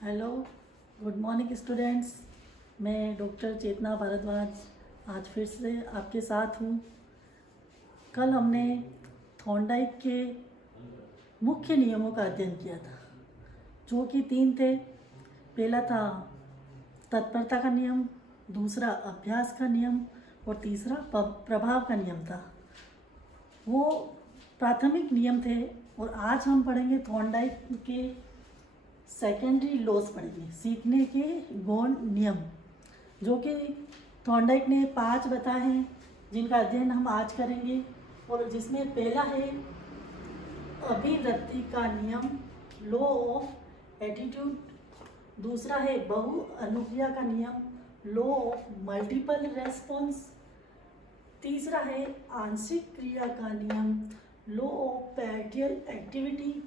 Hello, good morning students. मैं doctor चेतना भारद्वाज आज फिर से आपके साथ हूँ। कल हमने थॉर्नडाइक के मुख्य नियमों का अध्ययन किया था, जो कि 3 थे। पहला था तत्परता का नियम, दूसरा अभ्यास का नियम और तीसरा प्रभाव का नियम था। वो प्राथमिक नियम थे। और आज हम पढ़ेंगे थॉर्नडाइक के सेकेंडरी लॉज पढ़ेंगे, सीखने के गौण नियम, जो कि थॉर्नडाइक ने 5 बताए हैं, जिनका अध्ययन हम आज करेंगे। और जिसमें पहला है अभिव्यक्ति का नियम, लॉ ऑफ एटीट्यूड। दूसरा है बहु अनुक्रिया का नियम, लॉ ऑफ मल्टीपल रेस्पॉन्स। तीसरा है आंशिक क्रिया का नियम, लॉ ऑफ पैर्टियल एक्टिविटी।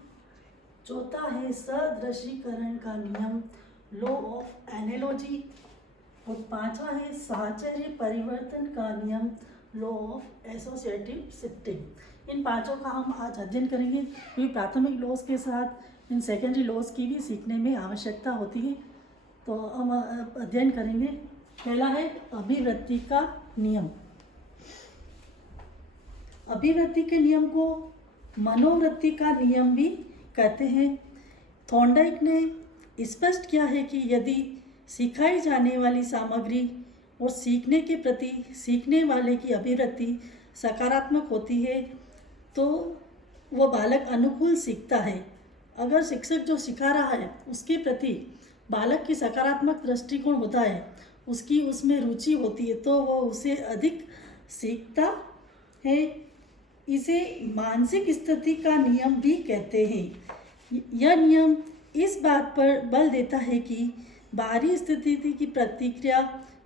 चौथा है सदृशीकरण का नियम, लॉ ऑफ एनालॉजी। और पांचवा है साहचर्य परिवर्तन का नियम, लॉ ऑफ एसोसिएटिव शिफ्टिंग। इन पांचों का हम आज अध्ययन करेंगे, क्योंकि प्राथमिक लॉज के साथ इन सेकेंडरी लॉज की भी सीखने में आवश्यकता होती है। तो हम अध्ययन करेंगे। पहला है अभिव्यक्ति का नियम। अभिव्यक्ति के नियम को मनोवृत्ति का नियम भी कहते हैं। थॉर्नडाइक ने स्पष्ट किया है कि यदि सिखाई जाने वाली सामग्री और सीखने के प्रति सीखने वाले की अभिवृत्ति सकारात्मक होती है तो वह बालक अनुकूल सीखता है। अगर शिक्षक जो सिखा रहा है उसके प्रति बालक की सकारात्मक दृष्टिकोण होता है, उसकी उसमें रुचि होती है, तो वह उसे अधिक सीखता है। इसे मानसिक स्थिति का नियम भी कहते हैं। यह नियम इस बात पर बल देता है कि बाहरी स्थिति की प्रतिक्रिया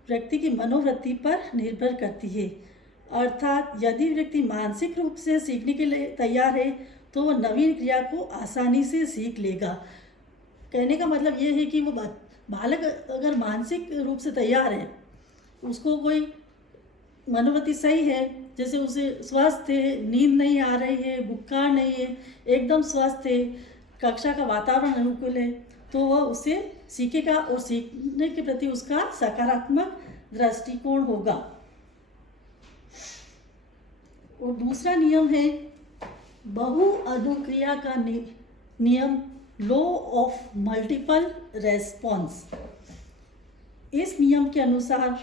व्यक्ति की मनोवृत्ति पर निर्भर करती है। अर्थात यदि व्यक्ति मानसिक रूप से सीखने के लिए तैयार है तो वह नवीन क्रिया को आसानी से सीख लेगा। कहने का मतलब ये है कि वो बालक अगर मानसिक रूप से तैयार है, उसको कोई मनोवृत्ति सही है, जैसे उसे स्वस्थ है, नींद नहीं आ रही है, बुखार नहीं है, एकदम स्वस्थ है, कक्षा का वातावरण अनुकूल है, तो वह उसे सीखेगा और सीखने के प्रति उसका सकारात्मक दृष्टिकोण होगा। और दूसरा नियम है बहु अनुक्रिया का नियम, लॉ ऑफ मल्टीपल रेस्पॉन्स। इस नियम के अनुसार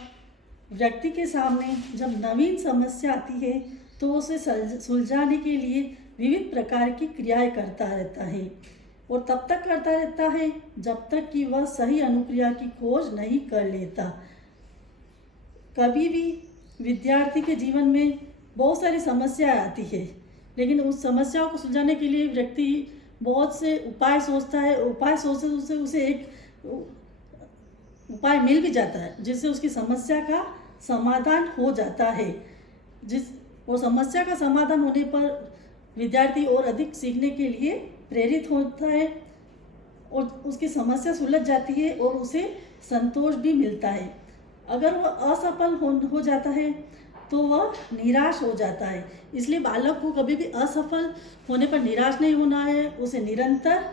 व्यक्ति के सामने जब नवीन समस्या आती है तो उसे सुलझाने के लिए विविध प्रकार की क्रियाएं करता रहता है, और तब तक करता रहता है जब तक कि वह सही अनुक्रिया की खोज नहीं कर लेता। कभी भी विद्यार्थी के जीवन में बहुत सारी समस्याएं आती है, लेकिन उस समस्याओं को सुलझाने के लिए व्यक्ति बहुत से उपाय सोचता है। उपाय सोचते उसे एक उपाय मिल भी जाता है जिससे उसकी समस्या का समाधान हो जाता है। वो समस्या का समाधान होने पर विद्यार्थी और अधिक सीखने के लिए प्रेरित होता है और उसकी समस्या सुलझ जाती है और उसे संतोष भी मिलता है। अगर वह असफल हो जाता है तो वह निराश हो जाता है। इसलिए बालक को कभी भी असफल होने पर निराश नहीं होना है, उसे निरंतर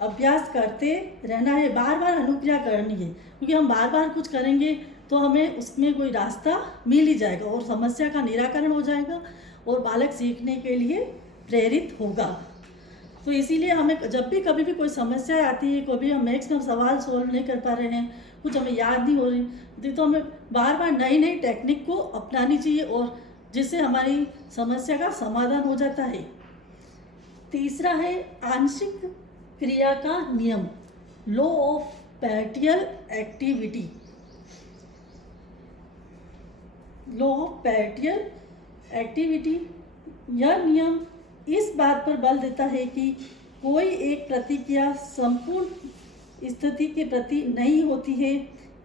अभ्यास करते रहना है, बार बार अनुक्रिया करनी है, क्योंकि हम बार बार कुछ करेंगे तो हमें उसमें कोई रास्ता मिल ही जाएगा और समस्या का निराकरण हो जाएगा और बालक सीखने के लिए प्रेरित होगा। तो इसीलिए हमें जब भी कभी भी कोई समस्या आती है, कभी हम मैथ्स में सवाल सोल्व नहीं कर पा रहे हैं, कुछ हमें याद नहीं हो रही, तो हमें बार बार नई नई टेक्निक को अपनानी चाहिए और जिससे हमारी समस्या का समाधान हो जाता है। तीसरा है आंशिक क्रिया का नियम, law of partial activity. Law of partial activity, यह नियम इस बात पर बल देता है कि कोई एक प्रतिक्रिया संपूर्ण स्थिति के प्रति नहीं होती है,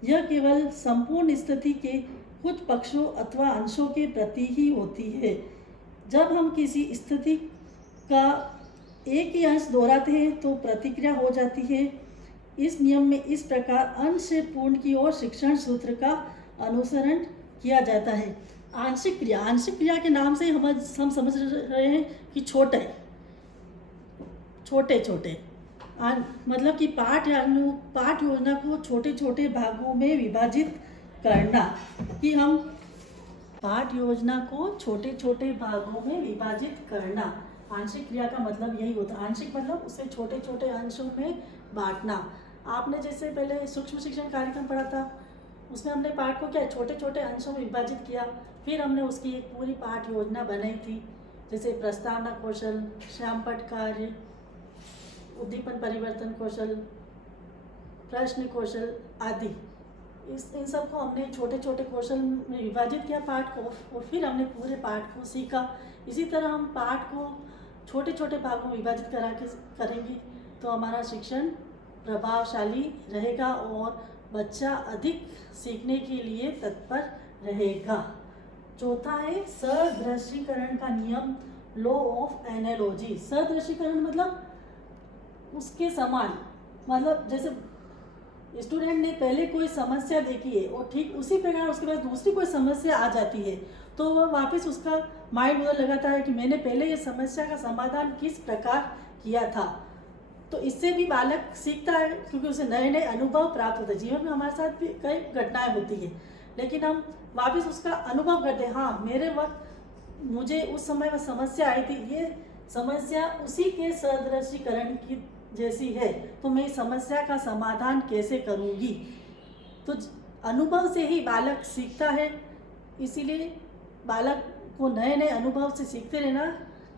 यह केवल संपूर्ण स्थिति के कुछ पक्षों अथवा अंशों के प्रति ही होती है। जब हम किसी स्थिति का एक ही अंश दोहराते हैं तो प्रतिक्रिया हो जाती है। इस नियम में इस प्रकार अंश से पूर्ण की ओर शिक्षण सूत्र का अनुसरण किया जाता है। आंशिक क्रिया के नाम से हम समझ रहे हैं कि छोटे छोटे मतलब कि पाठ योजना को छोटे छोटे भागों में विभाजित करना, कि हम पाठ योजना को छोटे छोटे भागों में विभाजित करना। आंशिक क्रिया का मतलब यही होता है। आंशिक मतलब उसे छोटे छोटे अंशों में बांटना। आपने जैसे पहले सूक्ष्म शिक्षण कार्यक्रम पढ़ा था, उसमें हमने पाठ को क्या छोटे छोटे अंशों में विभाजित किया, फिर हमने उसकी एक पूरी पाठ योजना बनाई थी, जैसे प्रस्तावना कौशल, श्यामपट्ट कार्य, उद्दीपन परिवर्तन कौशल, प्रश्न कौशल आदि। इन सबको हमने छोटे छोटे कौशल में विभाजित किया पाठ को, और फिर हमने पूरे पाठ को सीखा। इसी तरह हम पाठ को छोटे छोटे भागों में विभाजित करेंगे तो हमारा शिक्षण प्रभावशाली रहेगा और बच्चा अधिक सीखने के लिए तत्पर रहेगा। चौथा है सदृशीकरण का नियम, लॉ ऑफ एनालॉजी। सदृशीकरण मतलब उसके समान, मतलब जैसे स्टूडेंट ने पहले कोई समस्या देखी है और ठीक उसी प्रकार उसके पास दूसरी कोई समस्या आ जाती है, तो वह वापस उसका माइंड उधर लगाता है कि मैंने पहले ये समस्या का समाधान किस प्रकार किया था। तो इससे भी बालक सीखता है, क्योंकि उसे नए नए अनुभव प्राप्त होते हैं। जीवन में हमारे साथ भी कई घटनाएं होती है, लेकिन हम वापस उसका अनुभव करते हैं, हाँ मेरे वक्त मुझे उस समय वह समस्या आई थी, ये समस्या उसी के सदृशीकरण की जैसी है, तो मैं इस समस्या का समाधान कैसे करूँगी। तो अनुभव से ही बालक सीखता है, इसीलिए बालक को नए नए अनुभव से सीखते रहना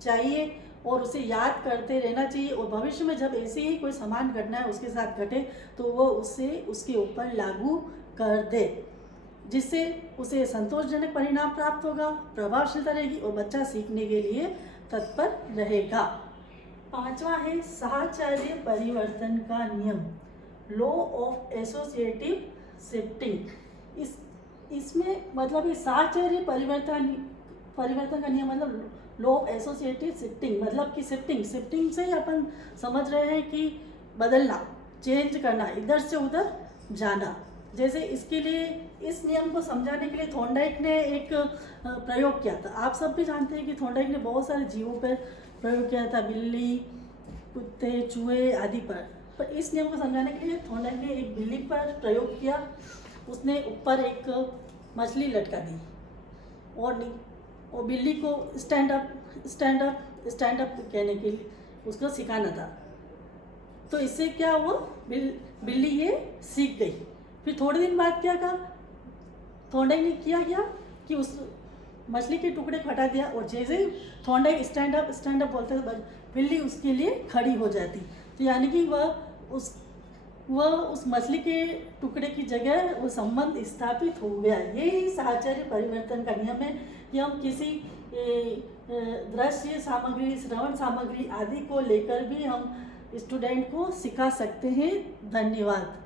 चाहिए और उसे याद करते रहना चाहिए, और भविष्य में जब ऐसी ही कोई समान घटनाएं उसके साथ घटे तो वो उसे उसके ऊपर लागू कर दे, जिससे उसे संतोषजनक परिणाम प्राप्त होगा, प्रभावशीलता रहेगी और बच्चा सीखने के लिए तत्पर रहेगा। पांचवा है साहचर्य परिवर्तन का नियम, लॉ ऑफ एसोसिएटिव शिफ्टिंग। इसमें मतलब ये साहचर्य परिवर्तन का नियम मतलब लॉ ऑफ एसोसिएटिव शिफ्टिंग, मतलब कि शिफ्टिंग से अपन समझ रहे हैं कि बदलना, चेंज करना, इधर से उधर जाना। जैसे इसके लिए, इस नियम को समझाने के लिए थॉर्नडाइक ने एक प्रयोग किया था। आप सब भी जानते हैं कि थॉर्नडाइक ने बहुत सारे जीवों पर प्रयोग किया था, बिल्ली, कुत्ते, चूहे आदि पर इस नियम को समझाने के लिए थॉर्नडाइक ने एक बिल्ली पर प्रयोग किया। उसने ऊपर एक मछली लटका दी और बिल्ली को स्टैंड अप कहने के लिए उसको सिखाना था। तो इससे क्या हुआ, बिल्ली ये सीख गई। फिर थोड़े दिन बाद क्या कहा थॉर्नडाइक ने, किया गया कि उस मछली के टुकड़े को हटा दिया, और जैसे ही थॉर्नडाइक स्टैंड अप बोलते थे, बिल्ली उसके लिए खड़ी हो जाती। तो यानी कि वह उस मछली के टुकड़े की जगह वो संबंध स्थापित हो गया। यही साहचर्य परिवर्तन का नियम है कि हम किसी दृश्य सामग्री, श्रवण सामग्री आदि को लेकर भी हम स्टूडेंट को सिखा सकते हैं। धन्यवाद।